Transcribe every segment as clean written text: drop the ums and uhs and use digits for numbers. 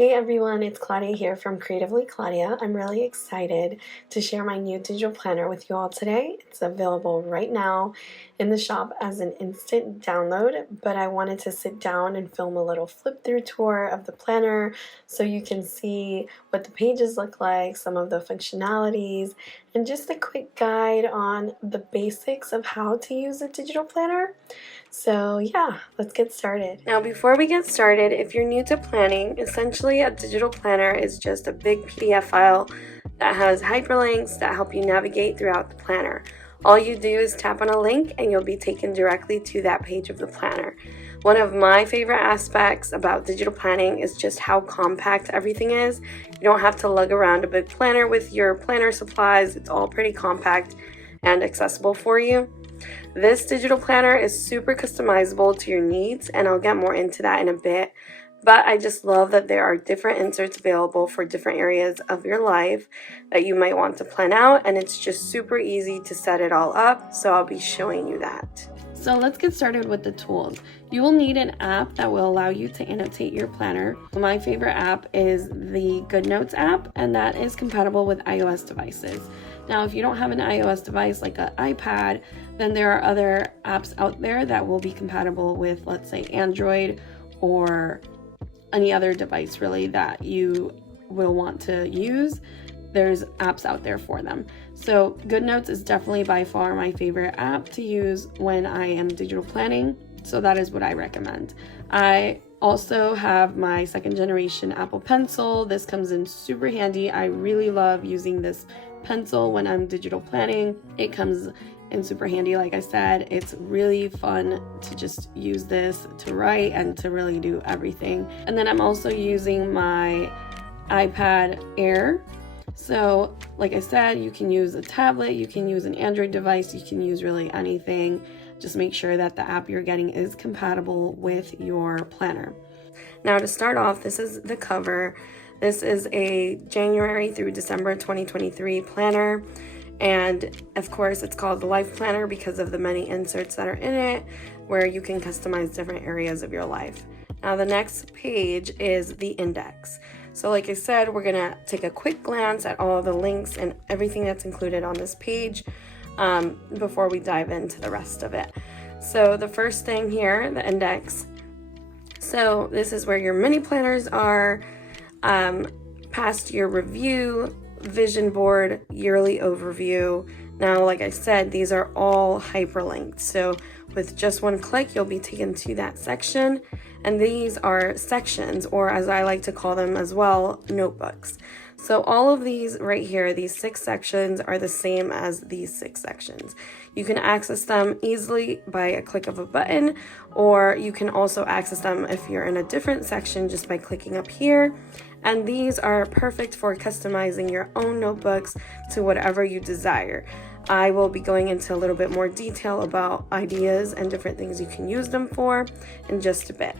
Hey everyone, it's Claudia here from Creatively Claudia. I'm really excited to share my new digital planner with you all today. It's available right now in the shop as an instant download, but I wanted to sit down and film a little flip through tour of the planner so you can see what the pages look like, some of the functionalities, and just a quick guide on the basics of how to use a digital planner. So yeah, let's get started. Now before we get started, if you're new to planning, essentially a digital planner is just a big PDF file that has hyperlinks that help you navigate throughout the planner. All you do is tap on a link and you'll be taken directly to that page of the planner. One of my favorite aspects about digital planning is just how compact everything is. You don't have to lug around a big planner with your planner supplies. It's all pretty compact and accessible for you. This digital planner is super customizable to your needs, and I'll get more into that in a bit. But I just love that there are different inserts available for different areas of your life that you might want to plan out, and it's just super easy to set it all up, so I'll be showing you that. So let's get started with the tools. You will need an app that will allow you to annotate your planner. My favorite app is the GoodNotes app, and that is compatible with iOS devices. Now, if you don't have an iOS device like an iPad, then there are other apps out there that will be compatible with, let's say, Android or any other device really that you will want to use. There's apps out there for them. So GoodNotes is definitely by far my favorite app to use when I am digital planning. So that is what I recommend. I also have my second generation Apple Pencil. This comes in super handy. I really love using this pencil when I'm digital planning. It comes in super handy. Like I said, it's really fun to just use this to write and to really do everything. And then I'm also using my iPad Air. So like I said, you can use a tablet, you can use an Android device, you can use really anything. Just make sure that the app you're getting is compatible with your planner. Now to start off, this is the cover. This is a January through December 2023 planner. And of course, it's called the Life Planner because of the many inserts that are in it where you can customize different areas of your life. Now, the next page is the index. So like I said, we're gonna take a quick glance at all the links and everything that's included on this page before we dive into the rest of it. So the first thing here, the index. So this is where your mini planners are, past year review, vision board, yearly overview. Now, like I said, these are all hyperlinked. So with just one click, you'll be taken to that section. And these are sections, or as I like to call them as well, notebooks. So all of these right here, these 6 sections are the same as these 6 sections. You can access them easily by a click of a button, or you can also access them if you're in a different section just by clicking up here. And these are perfect for customizing your own notebooks to whatever you desire. I will be going into a little bit more detail about ideas and different things you can use them for in just a bit.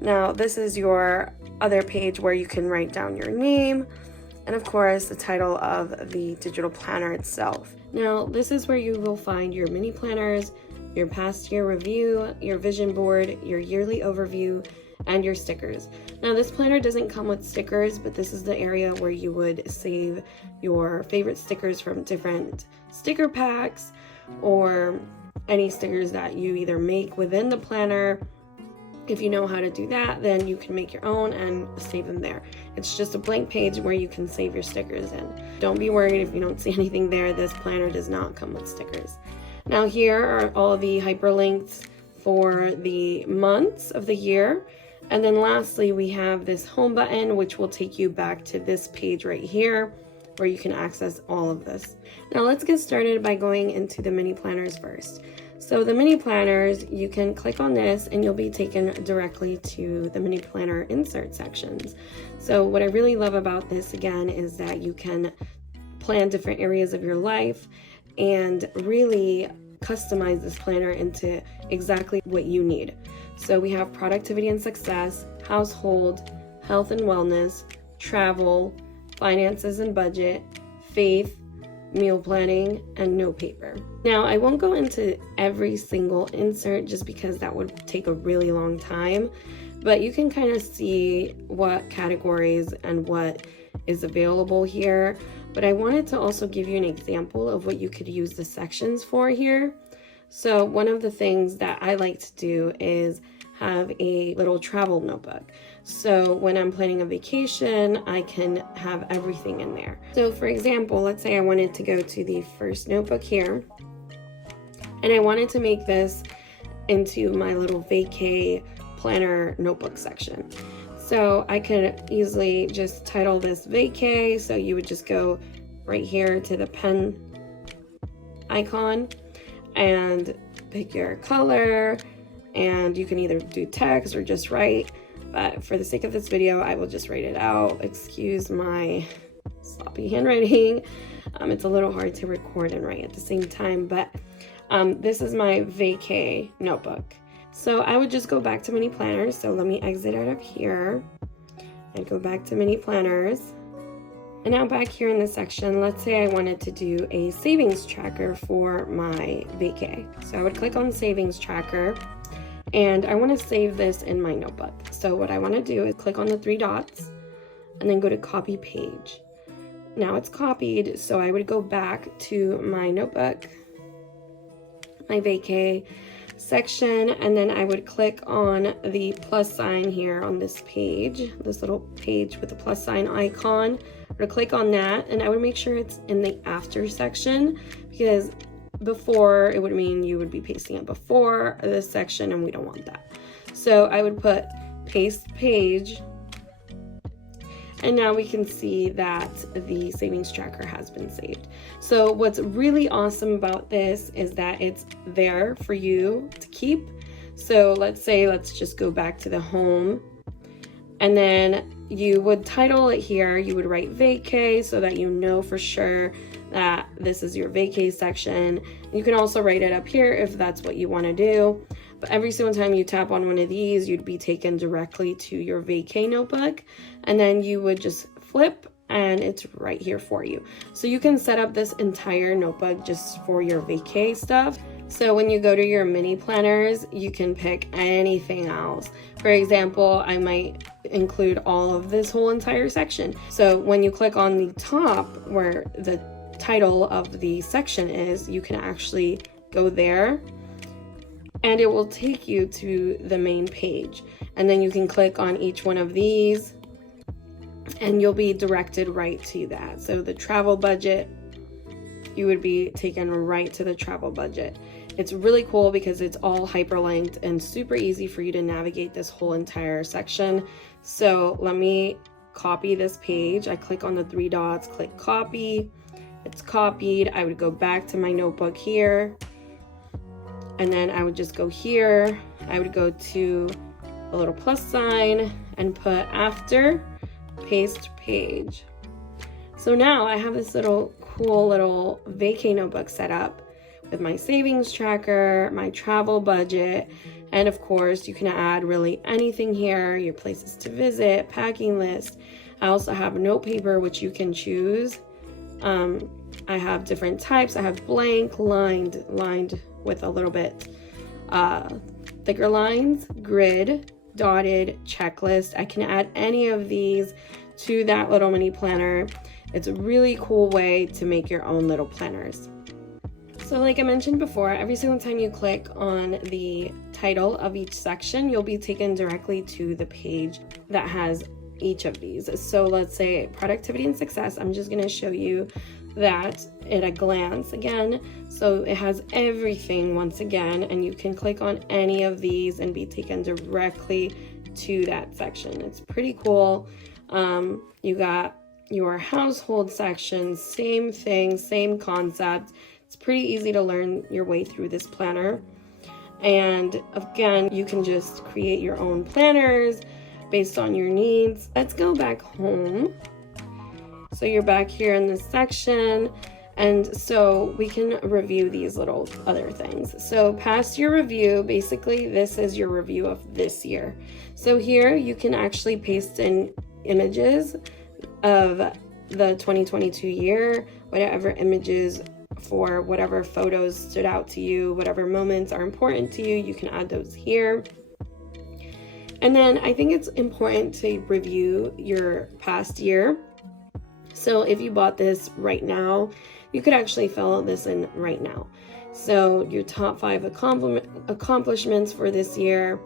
Now, this is your other page where you can write down your name and of course the title of the digital planner itself. Now, this is where you will find your mini planners, your past year review, your vision board, your yearly overview, and your stickers. Now, this planner doesn't come with stickers, but this is the area where you would save your favorite stickers from different sticker packs or any stickers that you either make within the planner. If you know how to do that, then you can make your own and save them there. It's just a blank page where you can save your stickers in. Don't be worried if you don't see anything there. This planner does not come with stickers. Now, here are all of the hyperlinks for the months of the year. And then lastly, we have this home button, which will take you back to this page right here where you can access all of this. Now let's get started by going into the mini planners first. So the mini planners, you can click on this and you'll be taken directly to the mini planner insert sections. So what I really love about this again is that you can plan different areas of your life and really customize this planner into exactly what you need. So we have productivity and success, household, health and wellness, travel, finances and budget, faith, meal planning, and note paper. Now, I won't go into every single insert just because that would take a really long time, but you can kind of see what categories and what is available here. But I wanted to also give you an example of what you could use the sections for here. So one of the things that I like to do is have a little travel notebook. So when I'm planning a vacation, I can have everything in there. So for example, let's say I wanted to go to the first notebook here, and I wanted to make this into my little vacay planner notebook section. So I could easily just title this vacay. So you would just go right here to the pen icon and pick your color, and you can either do text or just write, but for the sake of this video I will just write it out. Excuse my sloppy handwriting. It's a little hard to record and write at the same time, but this is my vacay notebook. So I would just go back to mini planners. So let me exit out of here and go back to mini planners. And now back here in this section, let's say I wanted to do a savings tracker for my vacay. So I would click on savings tracker, and I want to save this in my notebook. So what I want to do is click on the 3 dots and then go to copy page. Now it's copied, so I would go back to my notebook, my vacay section, and then I would click on the plus sign here on this page, this little page with the plus sign icon. I would click on that, and I would make sure it's in the after section, because before it would mean you would be pasting it before this section, and we don't want that. So I would put paste page, and now we can see that the savings tracker has been saved. So what's really awesome about this is that it's there for you to keep. So let's just go back to the home, and then you would title it here. You would write vacay so that you know for sure that this is your vacay section. You can also write it up here if that's what you want to do. But every single time you tap on one of these, you'd be taken directly to your vacay notebook, and then you would just flip and it's right here for you. So you can set up this entire notebook just for your vacay stuff. So when you go to your mini planners, you can pick anything else. For example, I might include all of this whole entire section. So when you click on the top where the title of the section is, you can actually go there and it will take you to the main page. And then you can click on each one of these and you'll be directed right to that. So the travel budget, you would be taken right to the travel budget. It's really cool because it's all hyperlinked and super easy for you to navigate this whole entire section. So let me copy this page. I click on the 3 dots, click copy. It's copied. I would go back to my notebook here, and then I would just go here. I would go to a little plus sign and put after, paste page. So now I have this little cool little vacay notebook set up with my savings tracker, my travel budget, and of course you can add really anything here, your places to visit, packing list. I also have note paper, which you can choose. I have different types. I have blank, lined with a little bit thicker lines, grid, dotted, checklist. I can add any of these to that little mini planner. It's a really cool way to make your own little planners. So like I mentioned before, every single time you click on the title of each section, you'll be taken directly to the page that has each of these. So let's say productivity and success. I'm just going to show you that at a glance again. So it has everything once again, and you can click on any of these and be taken directly to that section. It's pretty cool. You got your household section, same thing, same concept. It's pretty easy to learn your way through this planner. And again, you can just create your own planners based on your needs. Let's go back home. So you're back here in this section, and so we can review these little other things. So past year review, basically this is your review of this year. So here you can actually paste in images of the 2022 year, whatever images for whatever photos stood out to you, whatever moments are important to you, you can add those here. And then I think it's important to review your past year. So if you bought this right now, you could actually fill this in right now. So your top 5 accomplishments for this year.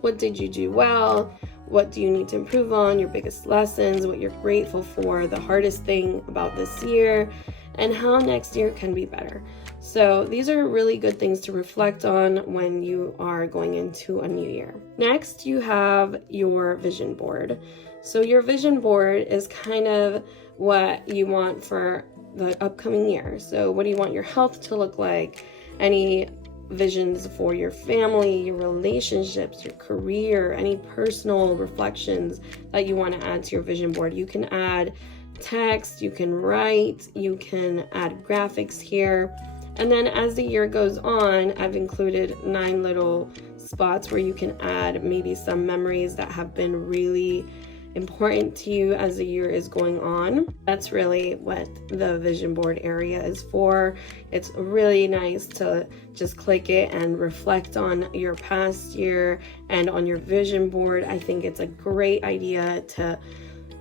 What did you do well? What do you need to improve on? Your biggest lessons, what you're grateful for, the hardest thing about this year, and how next year can be better. So these are really good things to reflect on when you are going into a new year. Next, you have your vision board. So your vision board is kind of what you want for the upcoming year. So what do you want your health to look like? Any visions for your family, your relationships, your career, any personal reflections that you want to add to your vision board. You can add text, you can write, you can add graphics here. And then as the year goes on, I've included 9 little spots where you can add maybe some memories that have been really important to you as the year is going on. That's really what the vision board area is for. It's really nice to just click it and reflect on your past year and on your vision board. I think it's a great idea to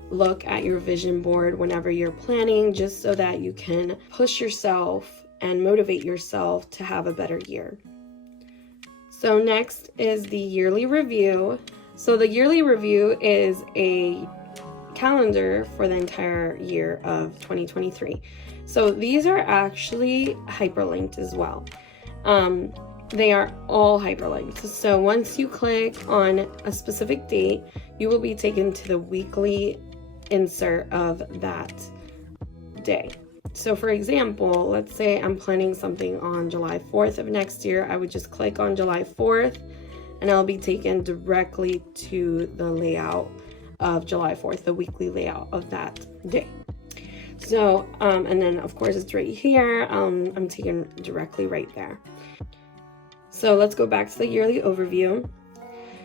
look at your vision board whenever you're planning, just so that you can push yourself and motivate yourself to have a better year. So next is the yearly review. So the yearly review is a calendar for the entire year of 2023. So these are actually hyperlinked as well. They are all hyperlinked. So once you click on a specific date, you will be taken to the weekly insert of that day. So for example, let's say I'm planning something on July 4th of next year. I would just click on July 4th and I'll be taken directly to the layout of July 4th, the weekly layout of that day. So, and then of course it's right here. I'm taken directly right there. So let's go back to the yearly overview.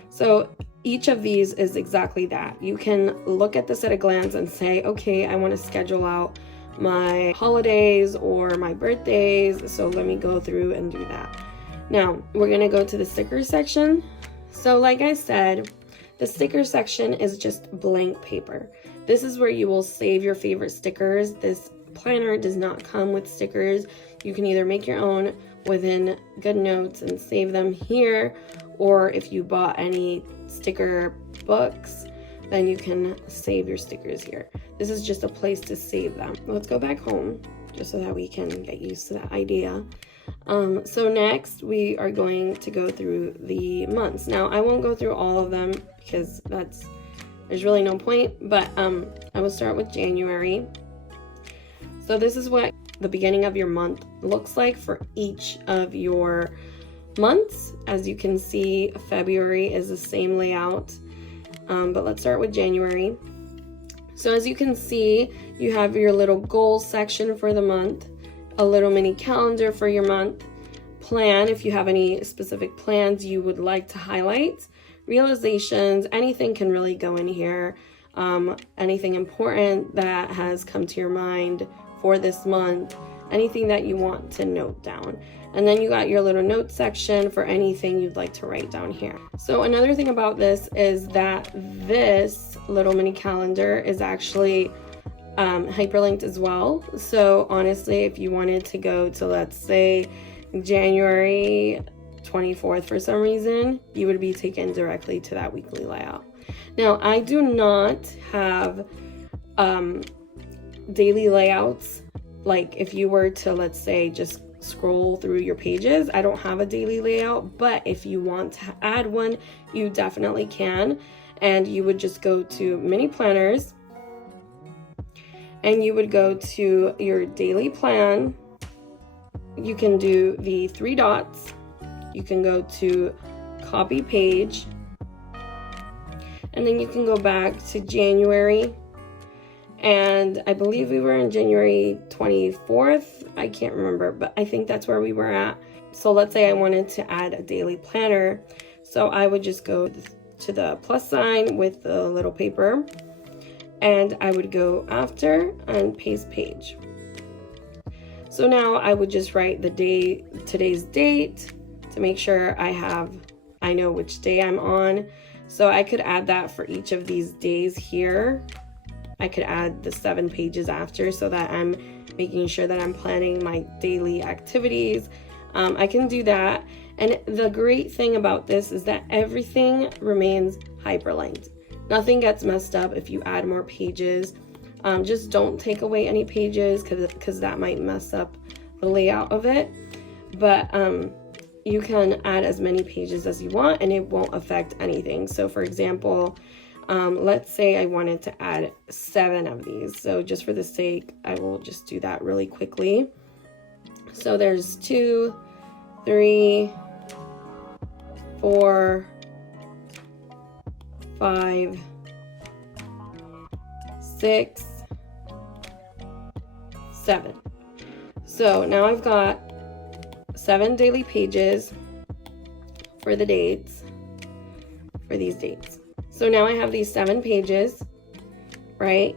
So each of these is exactly that. You can look at this at a glance and say, okay, I want to schedule out my holidays or my birthdays. So let me go through and do that. Now we're going to go to the sticker section. So like I said, the sticker section is just blank paper. This is where you will save your favorite stickers. This planner does not come with stickers. You can either make your own within GoodNotes and save them here, or if you bought any sticker books, then you can save your stickers here. This is just a place to save them. Let's go back home just so that we can get used to that idea. So next we are going to go through the months. Now I won't go through all of them because there's really no point, but I will start with January. So this is what the beginning of your month looks like for each of your months. As you can see, February is the same layout, but let's start with January. So as you can see, you have your little goals section for the month, a little mini calendar for your month, plan if you have any specific plans you would like to highlight, realizations, anything can really go in here, anything important that has come to your mind for this month, anything that you want to note down. And then you got your little note section for anything you'd like to write down here. So another thing about this is that this little mini calendar is actually hyperlinked as well. So honestly, if you wanted to go to, let's say, January 24th for some reason, you would be taken directly to that weekly layout. Now, I do not have daily layouts. Like if you were to, let's say, just scroll through your pages, I don't have a daily layout, but if you want to add one, you definitely can. And you would just go to mini planners and you would go to your daily plan. You can do the 3 dots. You can go to copy page, and then you can go back to January. And I believe we were in January 24th. I can't remember, but I think that's where we were at. So let's say I wanted to add a daily planner. So I would just go to the plus sign with the little paper, and I would go after and paste page. So now I would just write the day, today's date, to make sure I know which day I'm on. So I could add that for each of these days here. I could add the 7 pages after so that I'm making sure that I'm planning my daily activities. I can do that. And the great thing about this is that everything remains hyperlinked. Nothing gets messed up if you add more pages. Just don't take away any pages because that might mess up the layout of it. But you can add as many pages as you want and it won't affect anything. So for example, let's say I wanted to add 7 of these. So just for the sake, I will just do that really quickly. So there's 2, 3, 4, 5, 6, 7. So now I've got 7 daily pages for the dates, for these dates. So now I have these 7 pages, right?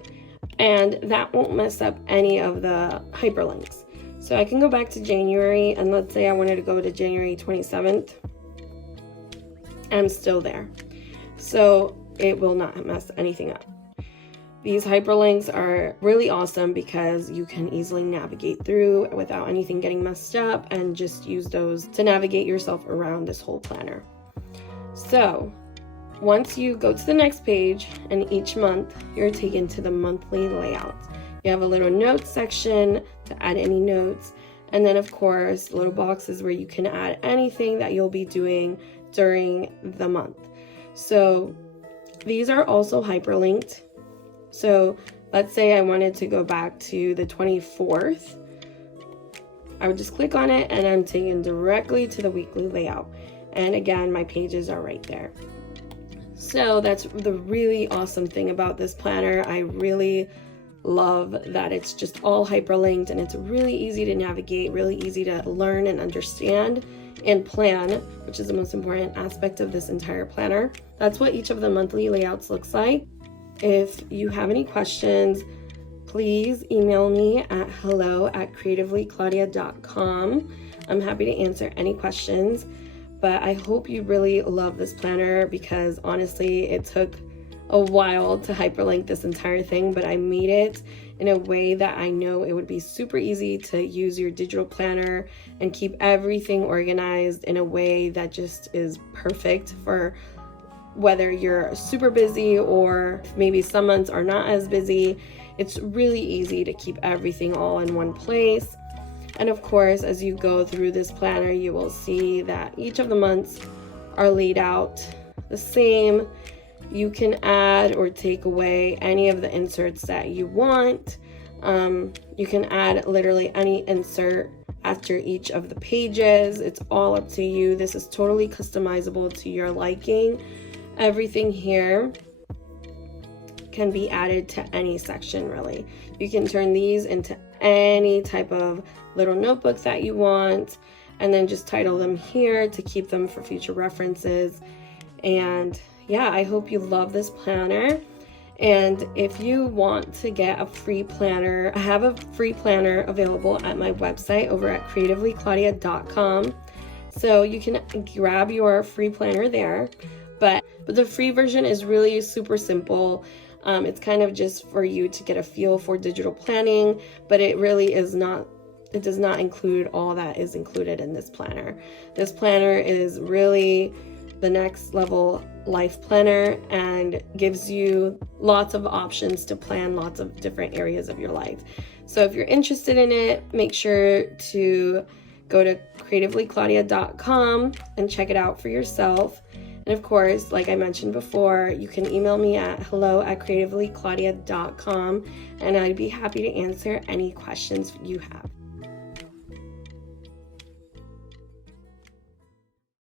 And that won't mess up any of the hyperlinks. So I can go back to January, and let's say I wanted to go to January 27th. I'm still there. So it will not mess anything up. These hyperlinks are really awesome because you can easily navigate through without anything getting messed up and just use those to navigate yourself around this whole planner. So once you go to the next page, and each month you're taken to the monthly layout. You have a little notes section to add any notes, and then of course little boxes where you can add anything that you'll be doing during the month. So these are also hyperlinked. So let's say I wanted to go back to the 24th. I would just click on it and I'm taken directly to the weekly layout. And again, my pages are right there. So that's the really awesome thing about this planner. I really love that it's just all hyperlinked and it's really easy to navigate, really easy to learn and understand and plan, which is the most important aspect of this entire planner. That's what each of the monthly layouts looks like. If you have any questions, please email me at hello@creativelykaudia.com. I'm happy to answer any questions, but I hope you really love this planner because honestly, it took a while to hyperlink this entire thing, but I made it in a way that I know it would be super easy to use your digital planner and keep everything organized in a way that just is perfect for whether you're super busy or maybe some months are not as busy. It's really easy to keep everything all in one place. And of course, as you go through this planner, you will see that each of the months are laid out the same. You can add or take away any of the inserts that you want. You can add literally any insert after each of the pages. It's all up to you. This is totally customizable to your liking. Everything here can be added to any section, really. You can turn these into any type of little notebook that you want, and then just title them here to keep them for future references. And yeah, I hope you love this planner. And if you want to get a free planner, I have a free planner available at my website over at creativelykaudia.com. So you can grab your free planner there. But the free version is really super simple. It's kind of just for you to get a feel for digital planning, but it really is not, it does not include all that is included in this planner. This planner is really the next level life planner and gives you lots of options to plan lots of different areas of your life. So if you're interested in it, make sure to go to creativelykaudia.com and check it out for yourself. And of course, like I mentioned before, you can email me at hello@creativelykaudia.com and I'd be happy to answer any questions you have.